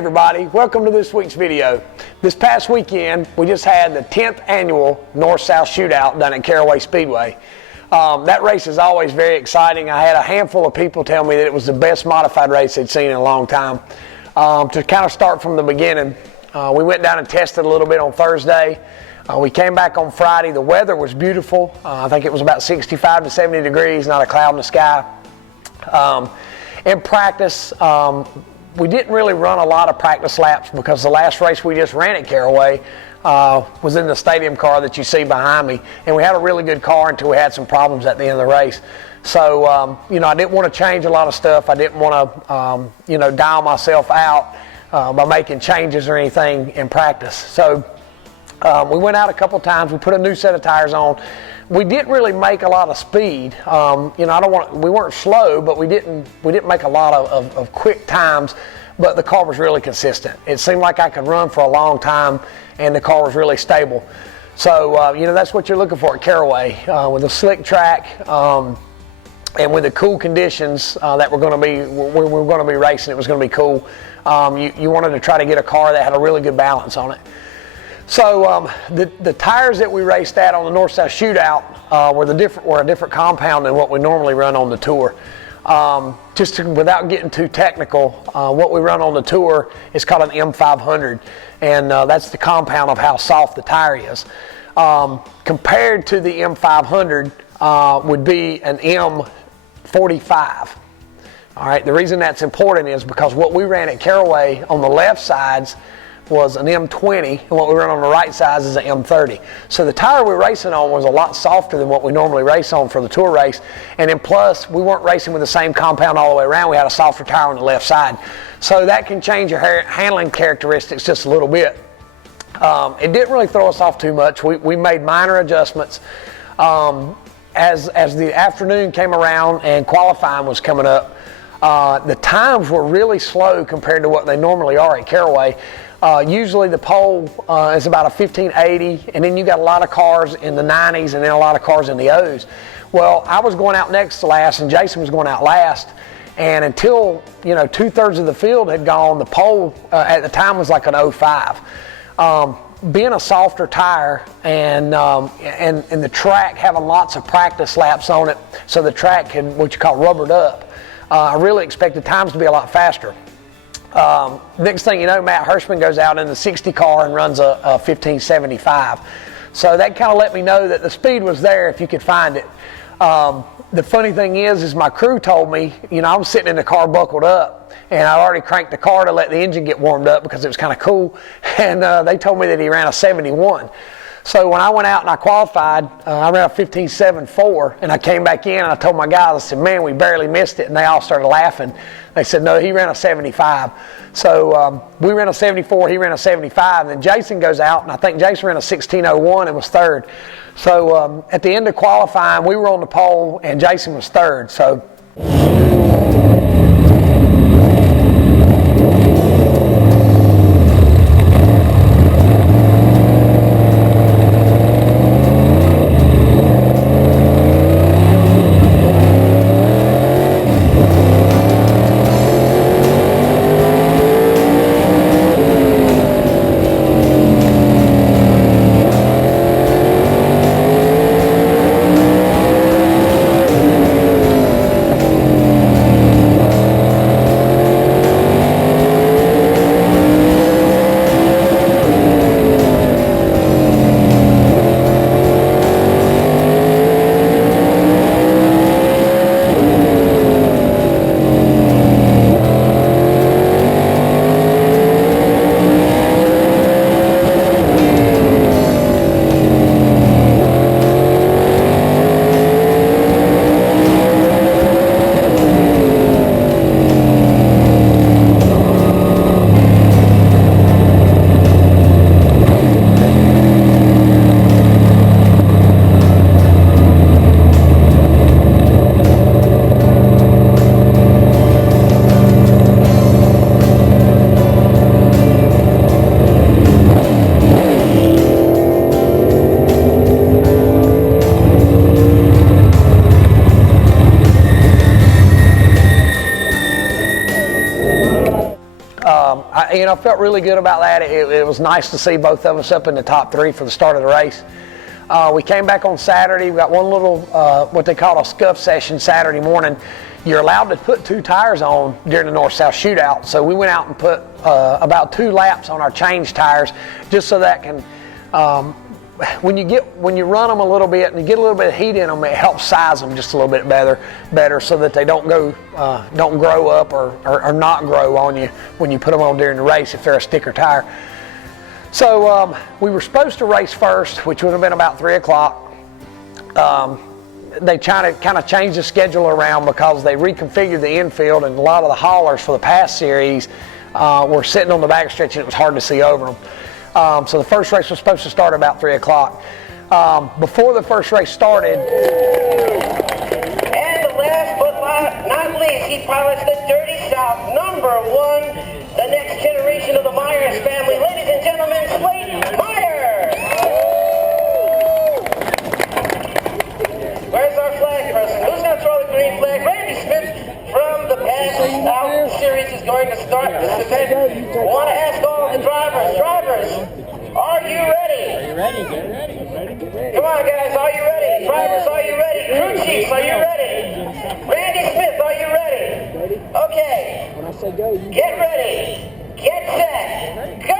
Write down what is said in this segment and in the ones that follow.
everybody, welcome to this week's video. This past weekend we just had the 10th annual North South Shootout done at Caraway Speedway. That race is always very exciting. I had a handful of people tell me that it was the best modified race they'd seen in a long time. To kind of start from the beginning, we went down and tested a little bit on Thursday. We came back on Friday. The weather was beautiful. I think it was about 65 to 70 degrees, not a cloud in the sky. In practice, we didn't really run a lot of practice laps because the last race we just ran at Caraway was in the stadium car that you see behind me, and we had a really good car until we had some problems at the end of the race. So, I didn't want to change a lot of stuff. I didn't want to, dial myself out by making changes or anything in practice. So, we went out a couple times. We put a new set of tires on. We didn't really make a lot of speed. We weren't slow, but we didn't make a lot of quick times, but the car was really consistent. It seemed like I could run for a long time, and the car was really stable. So, that's what you're looking for at Caraway, with a slick track, and with the cool conditions that we're going to be racing. It was going to be cool. You wanted to try to get a car that had a really good balance on it. So the tires that we raced at on the North South Shootout were a different compound than what we normally run on the tour. Without getting too technical, what we run on the tour is called an M500, and that's the compound of how soft the tire is. Compared to the M500 would be an M45. All right. The reason that's important is because what we ran at Caraway on the left sides was an M20, and what we run on the right sides is an M30. So the tire we were racing on was a lot softer than what we normally race on for the tour race, and then plus we weren't racing with the same compound all the way around. We had a softer tire on the left side. So that can change your handling characteristics just a little bit. It didn't really throw us off too much. We made minor adjustments. As the afternoon came around and qualifying was coming up, the times were really slow compared to what they normally are at Caraway. Usually the pole is about a 1580, and then you got a lot of cars in the 90s and then a lot of cars in the O's. Well, I was going out next to last and Jason was going out last, and until 2/3 of the field had gone, the pole at the time was like an 05. Being a softer tire and the track having lots of practice laps on it, so the track can what you call rubbered up. I really expected times to be a lot faster. Next thing you know, Matt Hirschman goes out in the 60 car and runs a 1575. So that kind of let me know that the speed was there if you could find it. The funny thing is my crew told me, I was sitting in the car buckled up, and I already cranked the car to let the engine get warmed up because it was kind of cool, and they told me that he ran a 71. So when I went out and I qualified, I ran a 15.74, and I came back in and I told my guys, I said, man, we barely missed it, and they all started laughing. They said, no, he ran a 75. So we ran a 74, he ran a 75, and then Jason goes out, and I think Jason ran a 16.01 and was third. So at the end of qualifying, we were on the pole, and Jason was third. So. I felt really good about that. It was nice to see both of us up in the top 3 for the start of the race. We came back on Saturday. We got one little, what they call a scuff session Saturday morning. You're allowed to put 2 tires on during the North South Shootout. So we went out and put about 2 laps on our change tires, just so that can, when you run them a little bit and you get a little bit of heat in them, it helps size them just a little bit better, so that they don't grow up or not grow on you when you put them on during the race if they're a sticker tire. So we were supposed to race first, which would have been about 3 o'clock. They kind of changed the schedule around because they reconfigured the infield, and a lot of the haulers for the past series were sitting on the backstretch, and it was hard to see over them. So the first race was supposed to start about 3 o'clock. Before the first race started, and last but not least, he pilots the Dirty South #1, the next generation of the Myers family. Ladies and gentlemen, Slate Myers. Where's our flag person? Who's going to throw the green flag? Randy Smith from the past South series is going to start this event. I want to ask all of the drivers, are you ready? Are you ready? Get ready. Come on, guys, are you ready? Drivers, are you ready? Crew chiefs, are you ready? Randy Smith, are you ready? Okay. When I say go, you get ready. Get set. Go!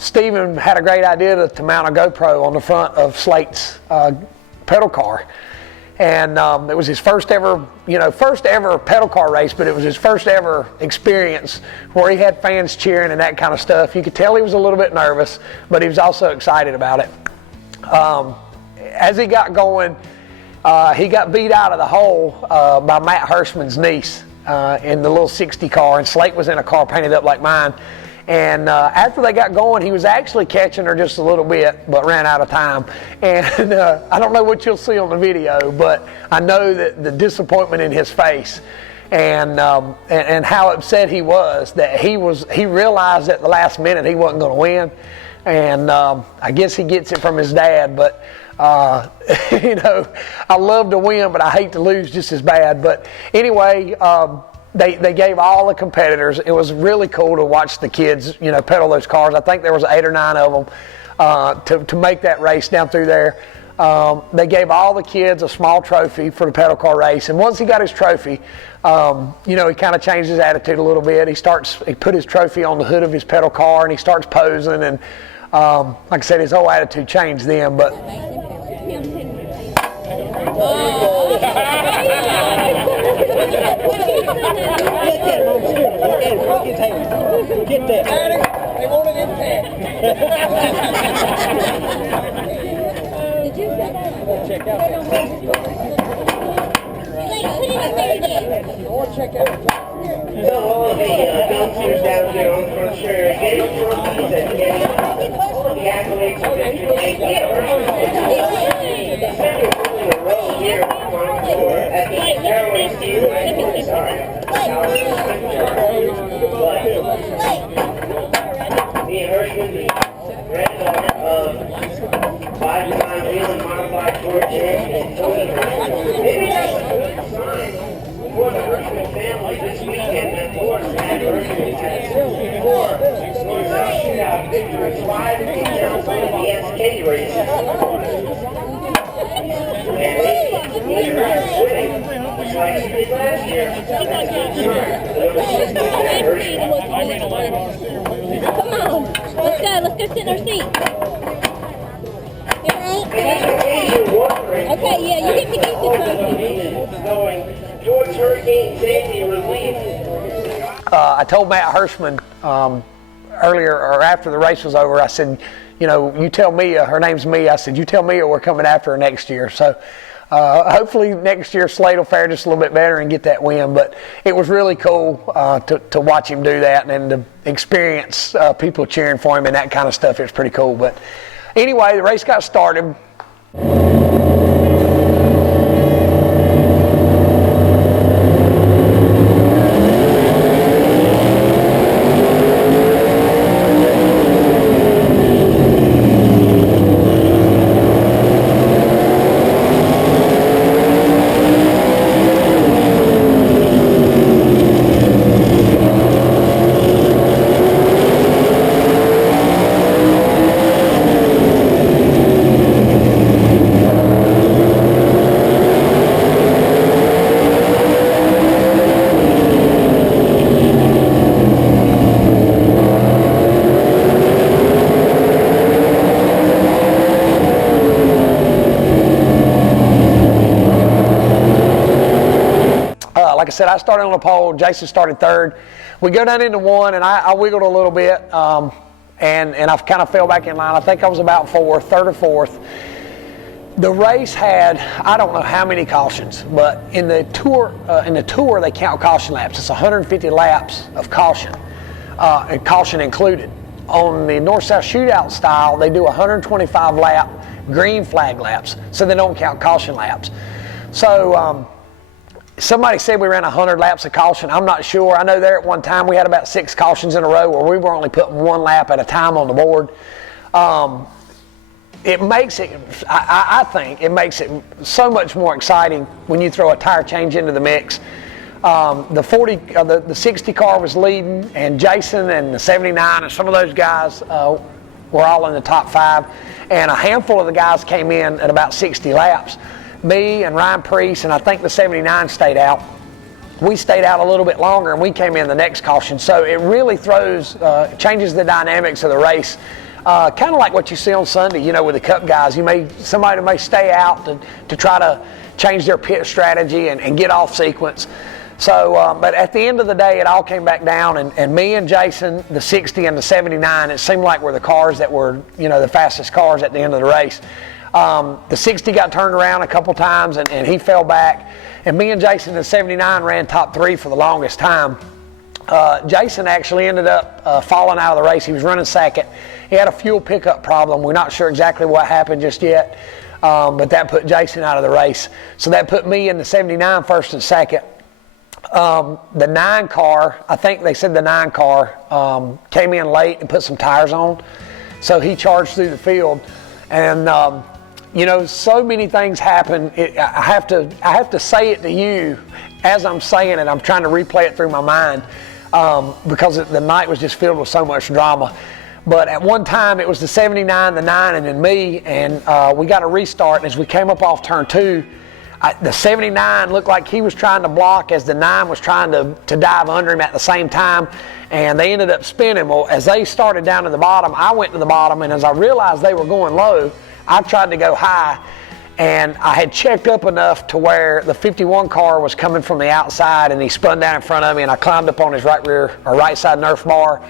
Stephen had a great idea to mount a GoPro on the front of Slate's pedal car, and it was his first ever pedal car race, but it was his first ever experience where he had fans cheering and that kind of stuff. You could tell he was a little bit nervous, but he was also excited about it. As he got going, he got beat out of the hole by Matt Hirschman's niece in the little 60 car, and Slate was in a car painted up like mine. And after they got going, he was actually catching her just a little bit, but ran out of time. And I don't know what you'll see on the video, but I know that the disappointment in his face and how upset he was that he realized at the last minute he wasn't going to win. And I guess he gets it from his dad, but I love to win, but I hate to lose just as bad. But anyway, They gave all the competitors. It was really cool to watch the kids, pedal those cars. I think there was 8 or 9 of them to make that race down through there. They gave all the kids a small trophy for the pedal car race. And once he got his trophy, he kind of changed his attitude a little bit. He put his trophy on the hood of his pedal car, and he starts posing. And like I said, his whole attitude changed then. But get that. They wanted it there. Did you say that? Check out. Check out. So all of the announcers down here on front sure getting trophies and getting all of the accolades of victory. Second in a row here at the Caraway Speedway. Sorry. Me and Hirschman, the granddaughter of 5-time Wheeling Modified Ford champion Tony Hirschman. Maybe that's a good sign for the Hirschman family this weekend. And of course, Matt Hirschman has 4 North South Shootout victories, 5 if you count one of the SK races. And he was winning, just like he did last year. That's a good sign for number 6, Matt Hirschman. Come on, let's go sit in our seat. Okay, yeah, you get to keep the trophy. Going towards hurricane safety relief. I told Matt Hirschman earlier or after the race was over, I said, you tell Mia, her name's Mia, I said, you tell Mia we're coming after her next year. So hopefully next year Slate will fare just a little bit better and get that win. But it was really cool to watch him do that and to experience people cheering for him and that kind of stuff. It was pretty cool. But anyway, the race got started. Like I said, I started on the pole. Jason started third. We go down into one, and I wiggled a little bit, and I kind of fell back in line. I think I was about third or fourth. The race had, I don't know how many cautions, but in the tour they count caution laps. It's 150 laps of caution, and caution included. On the North South Shootout style, they do 125 lap green flag laps, so they don't count caution laps. So somebody said we ran 100 laps of caution. I'm not sure. I know there at one time we had about 6 cautions in a row where we were only putting 1 lap at a time on the board. It makes it, I think, it makes it so much more exciting when you throw a tire change into the mix. The 60 car was leading, and Jason and the 79 and some of those guys were all in the top 5, and a handful of the guys came in at about 60 laps. Me and Ryan Priest, and I think the 79 stayed out. We stayed out a little bit longer, and we came in the next caution. So it really changes the dynamics of the race. Kind of like what you see on Sunday, with the Cup guys. Somebody may stay out to try to change their pit strategy and get off sequence. So, but at the end of the day, it all came back down, and me and Jason, the 60 and the 79, it seemed like were the cars that were, the fastest cars at the end of the race. The 60 got turned around a couple times, and he fell back. And me and Jason, the 79, ran top 3 for the longest time. Jason actually ended up falling out of the race. He was running second. He had a fuel pickup problem. We're not sure exactly what happened just yet, but that put Jason out of the race. So that put me in the 79 first and second. The 9 car, I think they said the 9 car came in late and put some tires on. So he charged through the field. And so many things happen. I have to say it to you as I'm saying it. I'm trying to replay it through my mind because the night was just filled with so much drama. But at one time it was the 79, the 9, and then me, and we got a restart. And as we came up off turn 2, the 79 looked like he was trying to block as the 9 was trying to dive under him at the same time, and they ended up spinning. Well, as they started down to the bottom, I went to the bottom, and as I realized they were going low, I tried to go high, and I had checked up enough to where the 51 car was coming from the outside, and he spun down in front of me, and I climbed up on his right side Nerf bar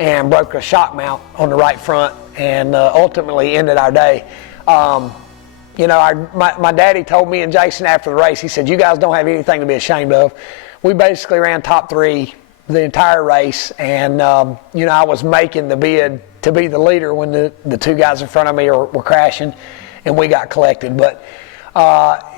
and broke a shock mount on the right front, and ultimately ended our day. My daddy told me and Jason after the race, he said, "You guys don't have anything to be ashamed of." We basically ran top 3 the entire race, and I was making the bid to be the leader when the 2 guys in front of me were crashing, and we got collected. But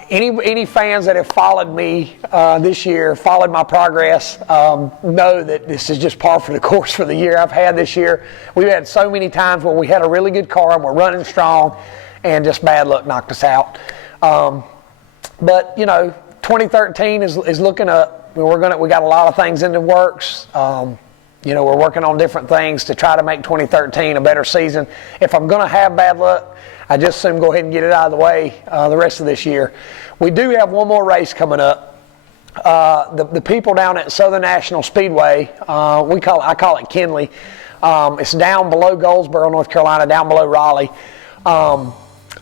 any fans that have followed me this year, followed my progress, know that this is just par for the course for the year I've had this year. We've had so many times where we had a really good car and we're running strong, and just bad luck knocked us out. But 2013 is looking up. We got a lot of things in the works. We're working on different things to try to make 2013 a better season. If I'm going to have bad luck, I just assume go ahead and get it out of the way the rest of this year. We do have one more race coming up. The people down at Southern National Speedway, I call it Kinley. It's down below Goldsboro, North Carolina, down below Raleigh.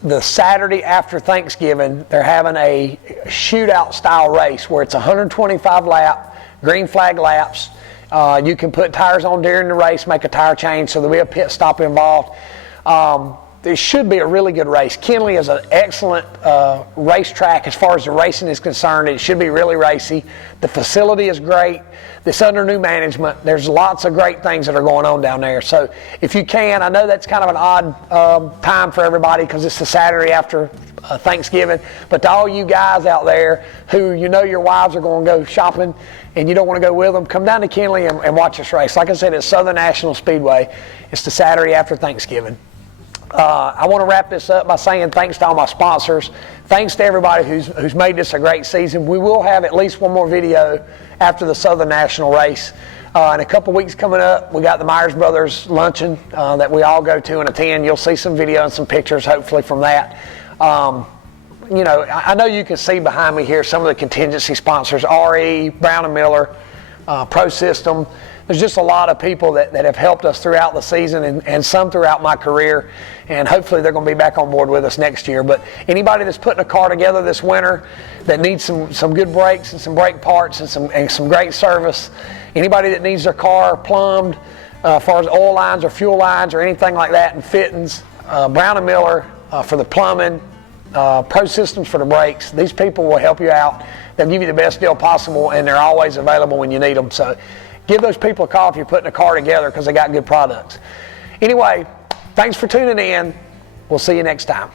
The Saturday after Thanksgiving, they're having a shootout style race where it's 125 lap, green flag laps. You can put tires on during the race, make a tire change, so there'll be a pit stop involved. This should be a really good race. Kenly is an excellent racetrack as far as the racing is concerned. It should be really racy. The facility is great. It's under new management. There's lots of great things that are going on down there. So if you can, I know that's kind of an odd time for everybody because it's the Saturday after Thanksgiving. But to all you guys out there who you know your wives are going to go shopping and you don't want to go with them, come down to Kenly and watch this race. Like I said, it's Southern National Speedway. It's the Saturday after Thanksgiving. I want to wrap this up by saying thanks to all my sponsors. Thanks to everybody who's made this a great season. We will have at least one more video after the Southern National race. In a couple weeks coming up, we got the Myers Brothers luncheon that we all go to and attend. You'll see some video and some pictures hopefully from that. You know, I know you can see behind me here some of the contingency sponsors, RE, Brown & Miller, Pro System. There's just a lot of people that have helped us throughout the season and some throughout my career, and hopefully they're going to be back on board with us next year. But anybody that's putting a car together this winter that needs some good brakes and some brake parts and some great service, anybody that needs their car plumbed as far as oil lines or fuel lines or anything like that and fittings, Brown & Miller for the plumbing, Pro Systems for the brakes, these people will help you out. They'll give you the best deal possible, and they're always available when you need them. So give those people a call if you're putting a car together because they got good products. Anyway, thanks for tuning in. We'll see you next time.